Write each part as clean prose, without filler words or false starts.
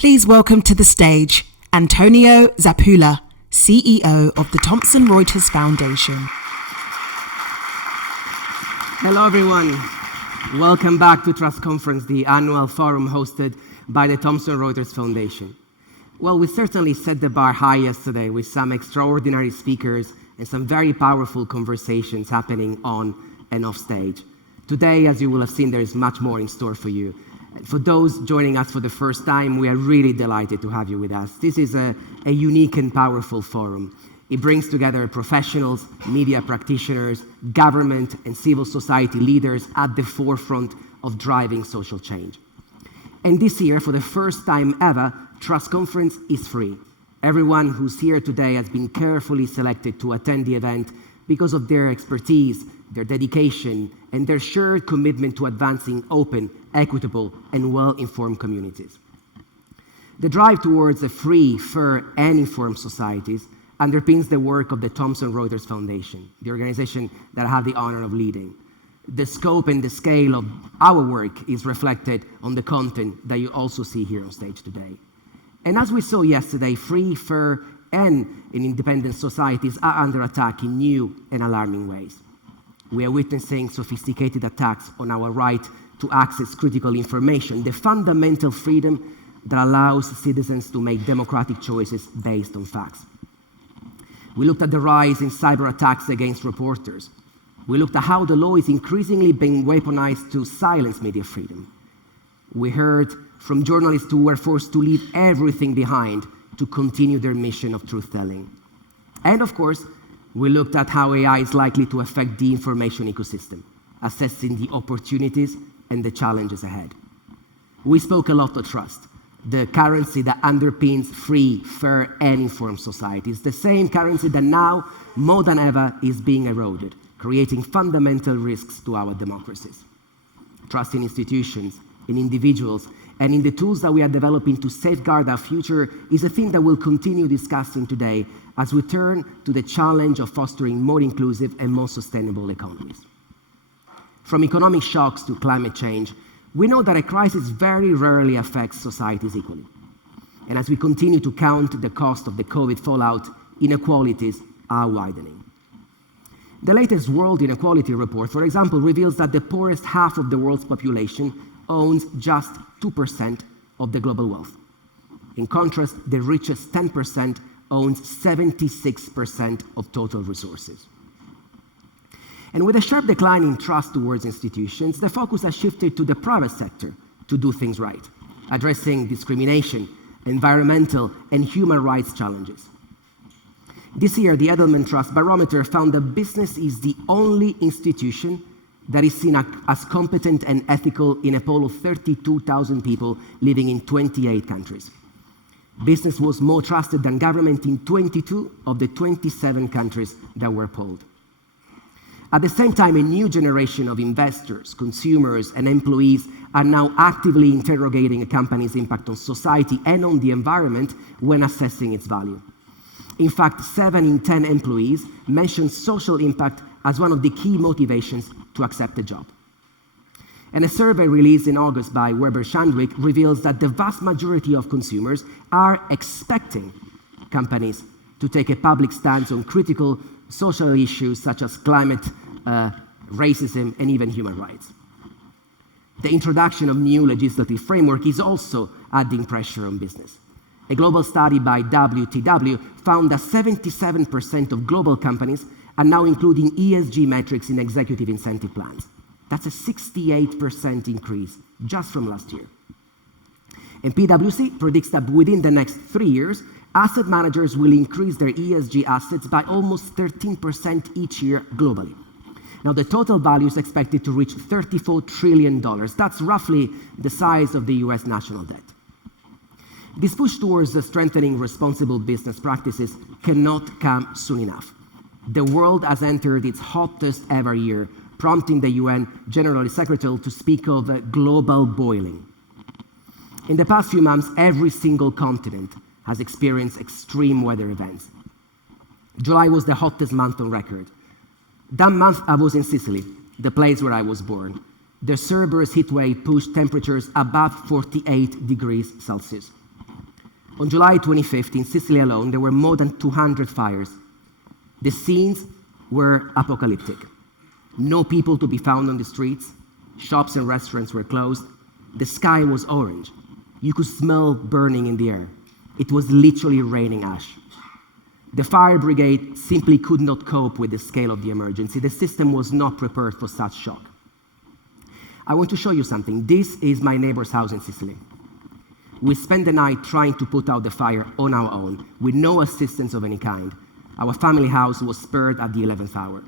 Please welcome to the stage Antonio Zappulla, CEO of the Thomson Reuters Foundation. Hello everyone. Welcome back to Trust Conference, the annual forum hosted by the Thomson Reuters Foundation. Well, we certainly set the bar high yesterday with some extraordinary speakers and some very powerful conversations happening on and off stage. Today, as you will have seen, there is much more in store for you. For those joining us for the first time, we are really delighted to have you with us. This is a unique and powerful forum. It brings together professionals, media practitioners, government and civil society leaders at the forefront of driving social change. And this year, for the first time ever, Trust Conference is free. Everyone who's here today has been carefully selected to attend the event because of their expertise, their dedication, and their shared commitment to advancing open, equitable, and well-informed communities. The drive towards a free, fair, and informed societies underpins the work of the Thomson Reuters Foundation, the organization that I have the honor of leading. The scope and the scale of our work is reflected on the content that you also see here on stage today. And as we saw yesterday, free, fair, and independent societies are under attack in new and alarming ways. We are witnessing sophisticated attacks on our right to access critical information, the fundamental freedom that allows citizens to make democratic choices based on facts. We looked at the rise in cyber attacks against reporters. We looked at how the law is increasingly being weaponized to silence media freedom. We heard from journalists who were forced to leave everything behind to continue their mission of truth-telling. And of course, we looked at how AI is likely to affect the information ecosystem, assessing the opportunities and the challenges ahead. We spoke a lot of trust, the currency that underpins free, fair, and informed societies, the same currency that now, more than ever, is being eroded, creating fundamental risks to our democracies. Trust in institutions, in individuals, and in the tools that we are developing to safeguard our future is a theme that we'll continue discussing today as we turn to the challenge of fostering more inclusive and more sustainable economies. From economic shocks to climate change, we know that a crisis very rarely affects societies equally. And as we continue to count the cost of the COVID fallout, inequalities are widening. The latest World Inequality Report, for example, reveals that the poorest half of the world's population owns just 2% of the global wealth. In contrast, the richest 10% owns 76% of total resources. And with a sharp decline in trust towards institutions, the focus has shifted to the private sector to do things right, addressing discrimination, environmental, and human rights challenges. This year, the Edelman Trust Barometer found that business is the only institution that is seen as competent and ethical in a poll of 32,000 people living in 28 countries. Business was more trusted than government in 22 of the 27 countries that were polled. At the same time, a new generation of investors, consumers, and employees are now actively interrogating a company's impact on society and on the environment when assessing its value. In fact, 7 in 10 employees mention social impact as one of the key motivations to accept a job. And a survey released in August by Weber Shandwick reveals that the vast majority of consumers are expecting companies to take a public stance on critical social issues such as climate, racism, and even human rights. The introduction of new legislative framework is also adding pressure on business. A global study by WTW found that 77% of global companies are now including ESG metrics in executive incentive plans. That's a 68% increase just from last year. And PwC predicts that within the next 3 years, asset managers will increase their ESG assets by almost 13% each year globally. Now, the total value is expected to reach $34 trillion. That's roughly the size of the US national debt. This push towards strengthening responsible business practices cannot come soon enough. The world has entered its hottest ever year, prompting the UN General Secretary to speak of a global boiling. In the past few months, every single continent has experienced extreme weather events. July was the hottest month on record. That month, I was in Sicily, the place where I was born. The Cerberus heat wave pushed temperatures above 48 degrees Celsius. On July 25th, in Sicily alone, there were more than 200 fires. The scenes were apocalyptic. No people to be found on the streets. Shops and restaurants were closed. The sky was orange. You could smell burning in the air. It was literally raining ash. The fire brigade simply could not cope with the scale of the emergency. The system was not prepared for such shock. I want to show you something. This is my neighbor's house in Sicily. We spent the night trying to put out the fire on our own, with no assistance of any kind. Our family house was spared at the 11th hour.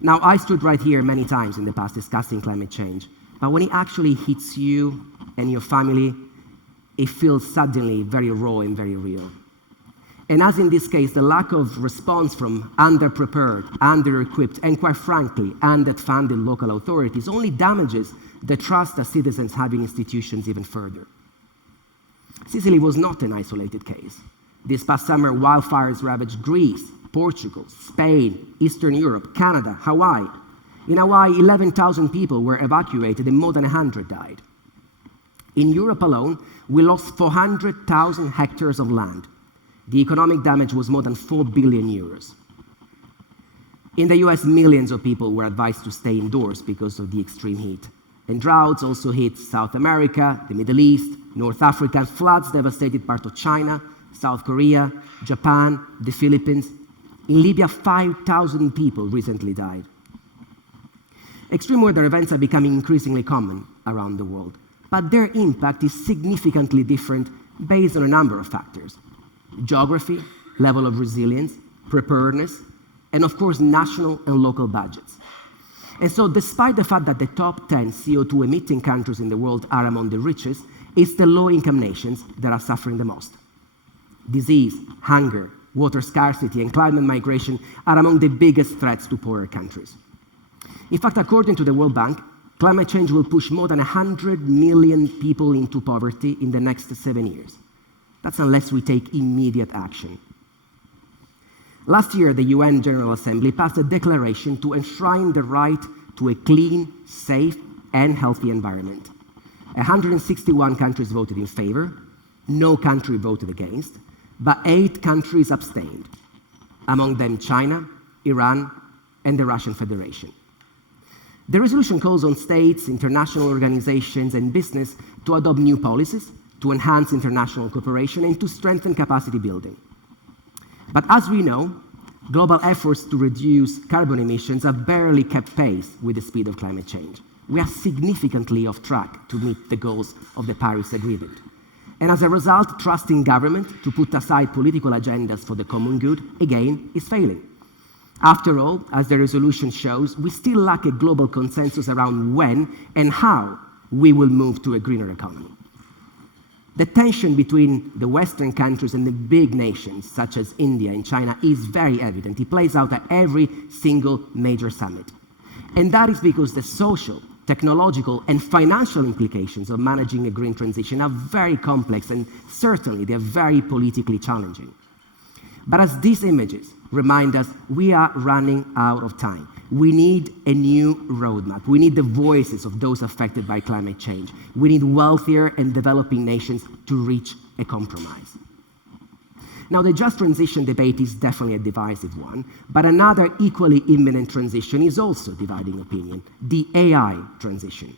Now, I stood right here many times in the past discussing climate change, but when it actually hits you and your family, it feels suddenly very raw and very real. And as in this case, the lack of response from underprepared, under-equipped, and quite frankly, underfunded local authorities only damages the trust that citizens have in institutions even further. Sicily was not an isolated case. This past summer, wildfires ravaged Greece, Portugal, Spain, Eastern Europe, Canada, Hawaii. In Hawaii, 11,000 people were evacuated and more than 100 died. In Europe alone, we lost 400,000 hectares of land. The economic damage was more than 4 billion euros. In the US, millions of people were advised to stay indoors because of the extreme heat. And droughts also hit South America, the Middle East, North Africa, and floods devastated parts of China, South Korea, Japan, the Philippines. In Libya, 5,000 people recently died. Extreme weather events are becoming increasingly common around the world, but their impact is significantly different based on a number of factors. Geography, level of resilience, preparedness, and of course, national and local budgets. And so despite the fact that the top 10 CO2 emitting countries in the world are among the richest, it's the low-income nations that are suffering the most. Disease, hunger, water scarcity, and climate migration are among the biggest threats to poorer countries. In fact, according to the World Bank, climate change will push more than 100 million people into poverty in the next 7 years. That's unless we take immediate action. Last year, the UN General Assembly passed a declaration to enshrine the right to a clean, safe, and healthy environment. 161 countries voted in favor, no country voted against, but 8 countries abstained, among them China, Iran, and the Russian Federation. The resolution calls on states, international organizations, and business to adopt new policies, to enhance international cooperation, and to strengthen capacity building. But as we know, global efforts to reduce carbon emissions have barely kept pace with the speed of climate change. We are significantly off track to meet the goals of the Paris Agreement. And as a result, trust in government to put aside political agendas for the common good, again, is failing. After all, as the resolution shows, we still lack a global consensus around when and how we will move to a greener economy. The tension between the Western countries and the big nations, such as India and China, is very evident. It plays out at every single major summit. And that is because the social, technological, and financial implications of managing a green transition are very complex, and certainly they're very politically challenging. But as these images remind us, we are running out of time. We need a new roadmap. We need the voices of those affected by climate change. We need wealthier and developing nations to reach a compromise. Now, the just transition debate is definitely a divisive one, but another equally imminent transition is also dividing opinion: the AI transition.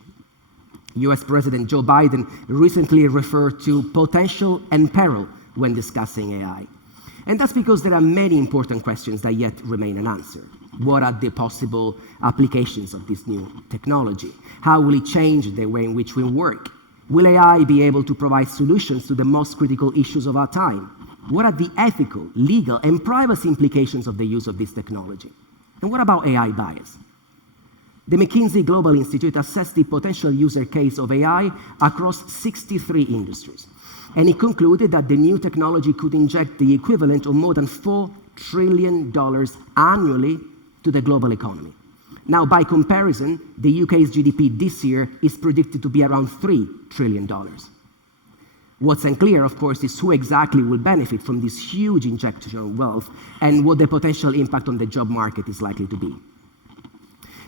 US President Joe Biden recently referred to potential and peril when discussing AI. And that's because there are many important questions that yet remain unanswered. What are the possible applications of this new technology? How will it change the way in which we work? Will AI be able to provide solutions to the most critical issues of our time? What are the ethical, legal, and privacy implications of the use of this technology? And what about AI bias? The McKinsey Global Institute assessed the potential user case of AI across 63 industries. And it concluded that the new technology could inject the equivalent of more than $4 trillion annually to the global economy. Now, by comparison, the UK's GDP this year is predicted to be around $3 trillion. What's unclear, of course, is who exactly will benefit from this huge injection of wealth and what the potential impact on the job market is likely to be.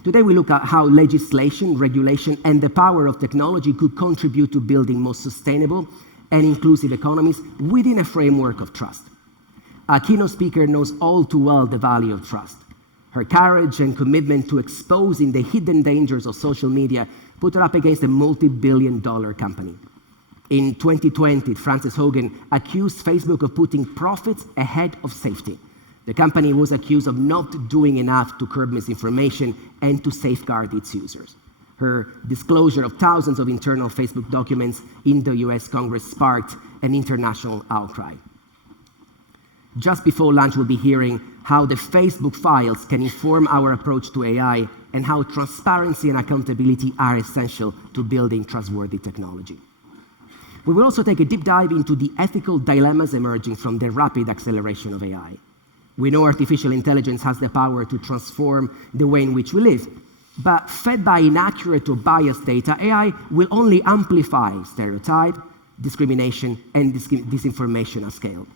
Today, we look at how legislation, regulation, and the power of technology could contribute to building more sustainable and inclusive economies within a framework of trust. Our keynote speaker knows all too well the value of trust. Her courage and commitment to exposing the hidden dangers of social media put her up against a multi-billion-dollar company. In 2020, Frances Haugen accused Facebook of putting profits ahead of safety. The company was accused of not doing enough to curb misinformation and to safeguard its users. Her disclosure of thousands of internal Facebook documents in the US Congress sparked an international outcry. Just before lunch, we'll be hearing how the Facebook files can inform our approach to AI and how transparency and accountability are essential to building trustworthy technology. We will also take a deep dive into the ethical dilemmas emerging from the rapid acceleration of AI. We know artificial intelligence has the power to transform the way in which we live, but fed by inaccurate or biased data, AI will only amplify stereotype, discrimination, and disinformation at scale.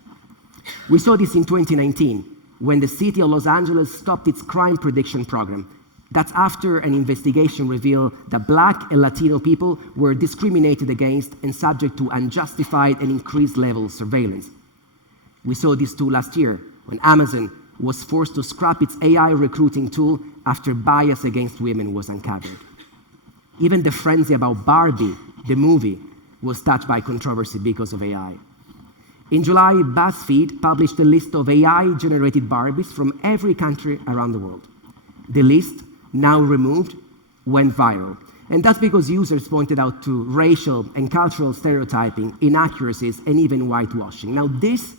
We saw this in 2019, when the city of Los Angeles stopped its crime prediction program. That's after an investigation revealed that Black and Latino people were discriminated against and subject to unjustified and increased levels of surveillance. We saw this too last year, when Amazon was forced to scrap its AI recruiting tool after bias against women was uncovered. Even the frenzy about Barbie, the movie, was touched by controversy because of AI. In July, BuzzFeed published a list of AI-generated Barbies from every country around the world. The list, now removed, went viral. And that's because users pointed out to racial and cultural stereotyping, inaccuracies, and even whitewashing. Now, this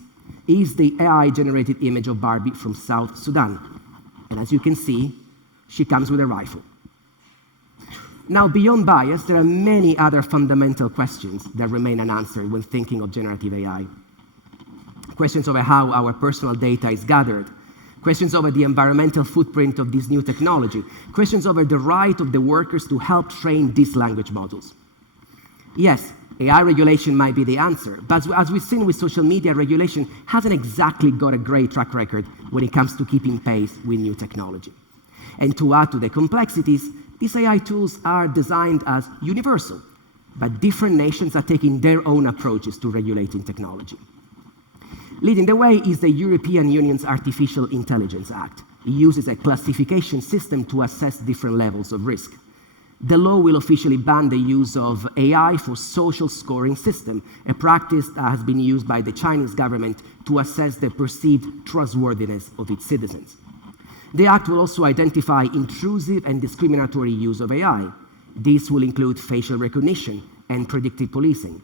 is the AI-generated image of Barbie from South Sudan. And as you can see, she comes with a rifle. Now, beyond bias, there are many other fundamental questions that remain unanswered when thinking of generative AI. Questions over how our personal data is gathered, questions over the environmental footprint of this new technology, questions over the right of the workers to help train these language models. Yes, AI regulation might be the answer, but as we've seen with social media, regulation hasn't exactly got a great track record when it comes to keeping pace with new technology. And to add to the complexities, these AI tools are designed as universal, but different nations are taking their own approaches to regulating technology. Leading the way is the European Union's Artificial Intelligence Act. It uses a classification system to assess different levels of risk. The law will officially ban the use of AI for social scoring system, a practice that has been used by the Chinese government to assess the perceived trustworthiness of its citizens. The act will also identify intrusive and discriminatory use of AI. This will include facial recognition and predictive policing.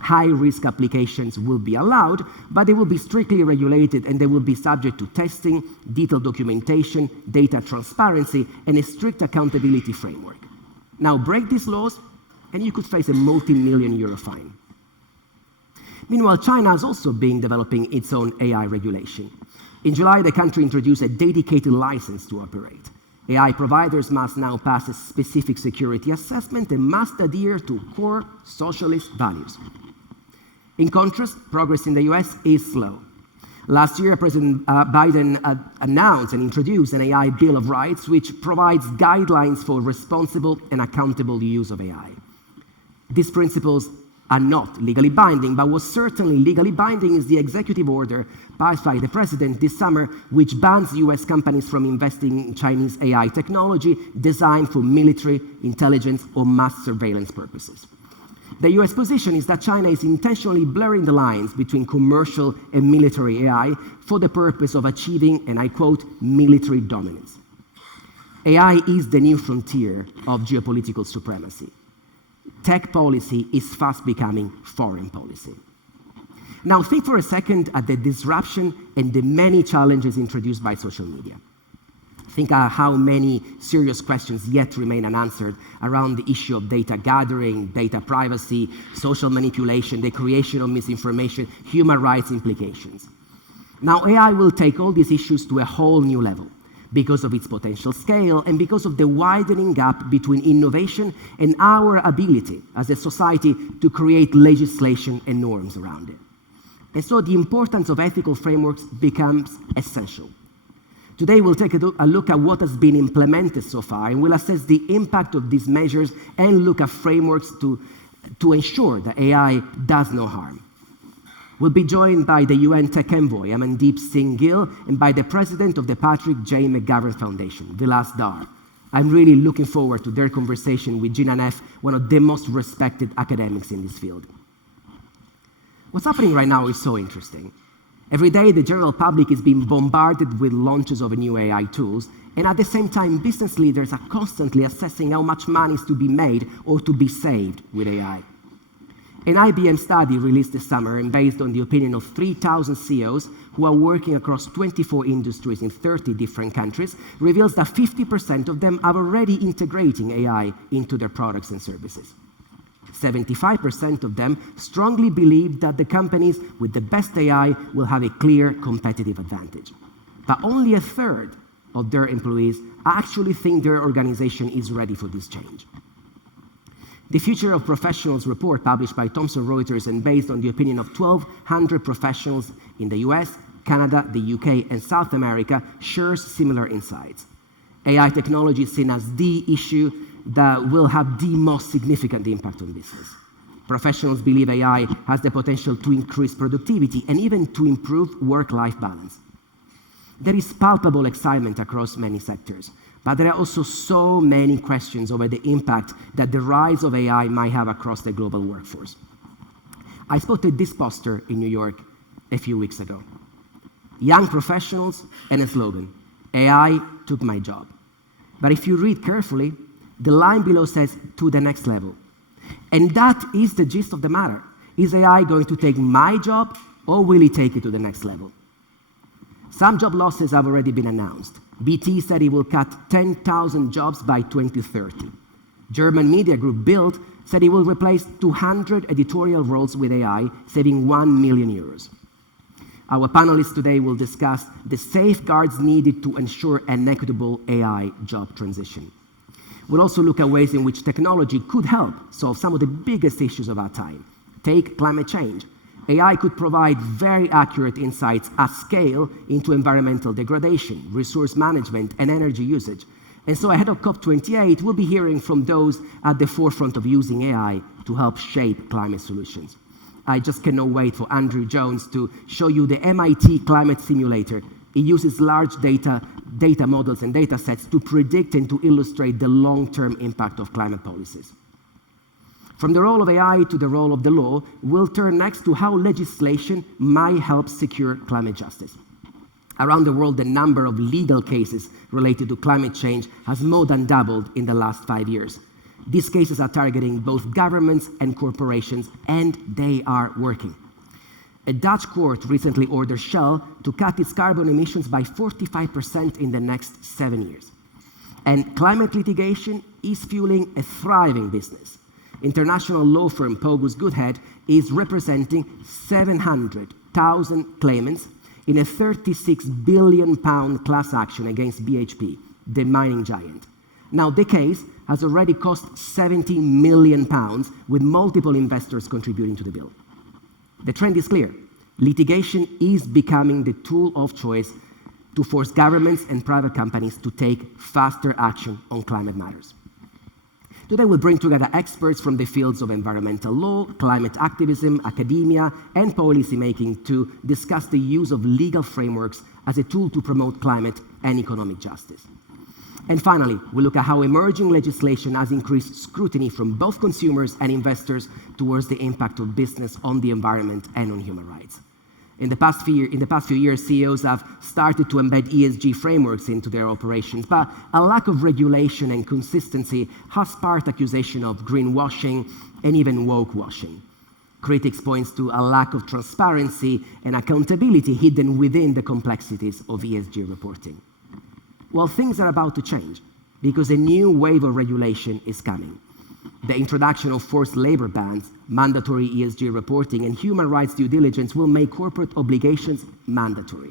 High-risk applications will be allowed, but they will be strictly regulated and they will be subject to testing, detailed documentation, data transparency, and a strict accountability framework. Now, break these laws, and you could face a multi-million-euro fine. Meanwhile, China has also been developing its own AI regulation. In July, the country introduced a dedicated license to operate. AI providers must now pass a specific security assessment and must adhere to core socialist values. In contrast, progress in the US is slow. Last year, President Biden announced and introduced an AI Bill of Rights, which provides guidelines for responsible and accountable use of AI. These principles are not legally binding, but what's certainly legally binding is the executive order passed by the president this summer, which bans US companies from investing in Chinese AI technology designed for military, intelligence, or mass surveillance purposes. The US position is that China is intentionally blurring the lines between commercial and military AI for the purpose of achieving, and I quote, military dominance. AI is the new frontier of geopolitical supremacy. Tech policy is fast becoming foreign policy. Now think for a second at the disruption and the many challenges introduced by social media. Think how many serious questions yet remain unanswered around the issue of data gathering, data privacy, social manipulation, the creation of misinformation, human rights implications. Now AI will take all these issues to a whole new level because of its potential scale and because of the widening gap between innovation and our ability as a society to create legislation and norms around it. And so the importance of ethical frameworks becomes essential. Today, we'll take a look at what has been implemented so far, and we'll assess the impact of these measures and look at frameworks to to ensure that AI does no harm. We'll be joined by the UN Tech Envoy, Amandeep Singh Gill, and by the president of the Patrick J. McGovern Foundation, Vilas Dar. I'm really looking forward to their conversation with Gina Neff, one of the most respected academics in this field. What's happening right now is so interesting. Every day, the general public is being bombarded with launches of new AI tools, and at the same time, business leaders are constantly assessing how much money is to be made or to be saved with AI. An IBM study released this summer and based on the opinion of 3,000 CEOs who are working across 24 industries in 30 different countries reveals that 50% of them are already integrating AI into their products and services. 75% of them strongly believe that the companies with the best AI will have a clear competitive advantage. But only a third of their employees actually think their organization is ready for this change. The Future of Professionals report, published by Thomson Reuters and based on the opinion of 1,200 professionals in the US, Canada, the UK, and South America, shares similar insights. AI technology is seen as the issue that will have the most significant impact on business. Professionals believe AI has the potential to increase productivity and even to improve work-life balance. There is palpable excitement across many sectors, but there are also so many questions over the impact that the rise of AI might have across the global workforce. I spotted this poster in New York a few weeks ago. Young professionals and a slogan, AI took my job. But if you read carefully, the line below says, to the next level. And that is the gist of the matter. Is AI going to take my job, or will it take it to the next level? Some job losses have already been announced. BT said it will cut 10,000 jobs by 2030. German media group Bild said it will replace 200 editorial roles with AI, saving 1 million euros. Our panelists today will discuss the safeguards needed to ensure an equitable AI job transition. We'll also look at ways in which technology could help solve some of the biggest issues of our time. Take climate change. AI could provide very accurate insights at scale into environmental degradation, resource management, and energy usage. And so ahead of COP28, we'll be hearing from those at the forefront of using AI to help shape climate solutions. I just cannot wait for Andrew Jones to show you the MIT Climate Simulator. It uses large data models and data sets to predict and to illustrate the long-term impact of climate policies. From the role of AI to the role of the law, we'll turn next to how legislation might help secure climate justice. Around the world, the number of legal cases related to climate change has more than doubled in the last 5 years. These cases are targeting both governments and corporations, and they are working. A Dutch court recently ordered Shell to cut its carbon emissions by 45% in the next 7 years. And climate litigation is fueling a thriving business. International law firm Pogus Goodhead is representing 700,000 claimants in a £36 billion class action against BHP, the mining giant. Now, the case has already cost £70 million, with multiple investors contributing to the bill. The trend is clear. Litigation is becoming the tool of choice to force governments and private companies to take faster action on climate matters. Today, we'll bring together experts from the fields of environmental law, climate activism, academia, and policymaking to discuss the use of legal frameworks as a tool to promote climate and economic justice. And finally, we'll look at how emerging legislation has increased scrutiny from both consumers and investors towards the impact of business on the environment and on human rights. In the past few years, CEOs have started to embed ESG frameworks into their operations, but a lack of regulation and consistency has sparked accusation of greenwashing and even woke-washing. Critics point to a lack of transparency and accountability hidden within the complexities of ESG reporting. Well, things are about to change because a new wave of regulation is coming. The introduction of forced labor bans, mandatory ESG reporting, and human rights due diligence will make corporate obligations mandatory.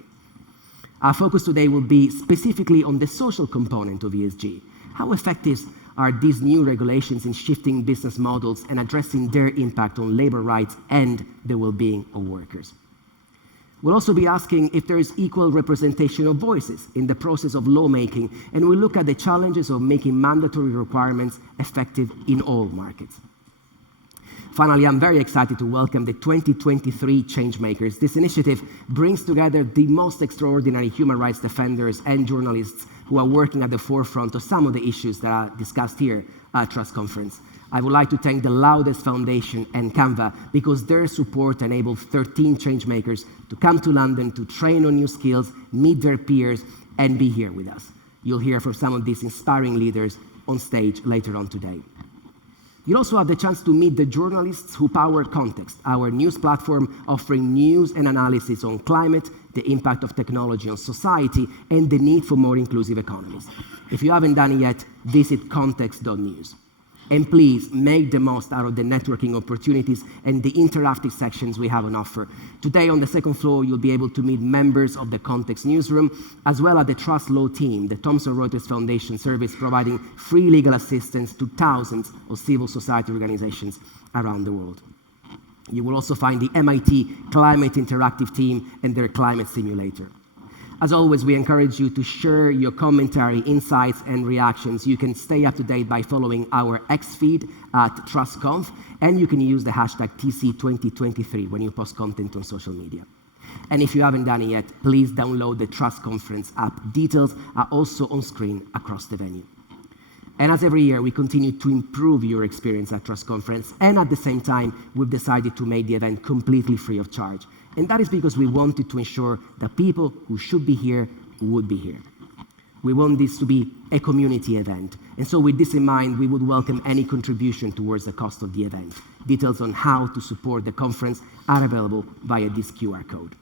Our focus today will be specifically on the social component of ESG. How effective are these new regulations in shifting business models and addressing their impact on labor rights and the well-being of workers? We'll also be asking if there is equal representation of voices in the process of lawmaking, and we'll look at the challenges of making mandatory requirements effective in all markets. Finally, I'm very excited to welcome the 2023 Changemakers. This initiative brings together the most extraordinary human rights defenders and journalists who are working at the forefront of some of the issues that are discussed here at Trust Conference. I would like to thank the Loudest Foundation and Canva because their support enabled 13 changemakers to come to London to train on new skills, meet their peers, and be here with us. You'll hear from some of these inspiring leaders on stage later on today. You'll also have the chance to meet the journalists who power Context, our news platform offering news and analysis on climate, the impact of technology on society, and the need for more inclusive economies. If you haven't done it yet, visit context.news. And please make the most out of the networking opportunities and the interactive sections we have on offer. Today on the second floor, you'll be able to meet members of the Context newsroom, as well as the Trust Law team, the Thomson Reuters Foundation service providing free legal assistance to thousands of civil society organizations around the world. You will also find the MIT Climate Interactive team and their climate simulator. As always, we encourage you to share your commentary, insights, and reactions. You can stay up to date by following our X feed at TrustConf, and you can use the hashtag TC2023 when you post content on social media. And if you haven't done it yet, please download the Trust Conference app. Details are also on screen across the venue. And as every year, we continue to improve your experience at Trust Conference, and at the same time, we've decided to make the event completely free of charge. And that is because we wanted to ensure that people who should be here would be here. We want this to be a community event. And so with this in mind, we would welcome any contribution towards the cost of the event. Details on how to support the conference are available via this QR code.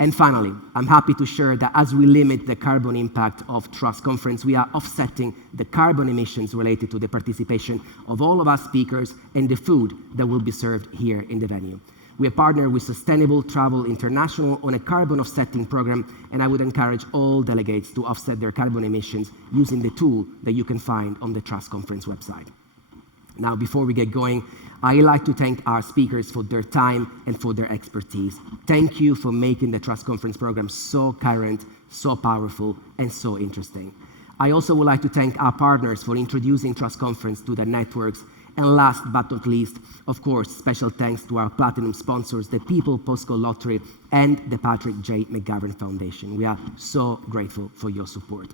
And finally, I'm happy to share that as we limit the carbon impact of Trust Conference, we are offsetting the carbon emissions related to the participation of all of our speakers and the food that will be served here in the venue. We are partnered with Sustainable Travel International on a carbon offsetting program, and I would encourage all delegates to offset their carbon emissions using the tool that you can find on the Trust Conference website. Now, before we get going, I'd like to thank our speakers for their time and for their expertise. Thank you for making the Trust Conference program so current, so powerful, and so interesting. I also would like to thank our partners for introducing Trust Conference to their networks. And last but not least, of course, special thanks to our platinum sponsors, the People Postcode Lottery and the Patrick J. McGovern Foundation. We are so grateful for your support.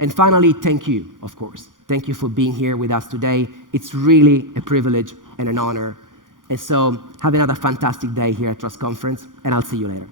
And finally, thank you, of course. Thank you for being here with us today. It's really a privilege and an honor. And so have another fantastic day here at Trust Conference, and I'll see you later.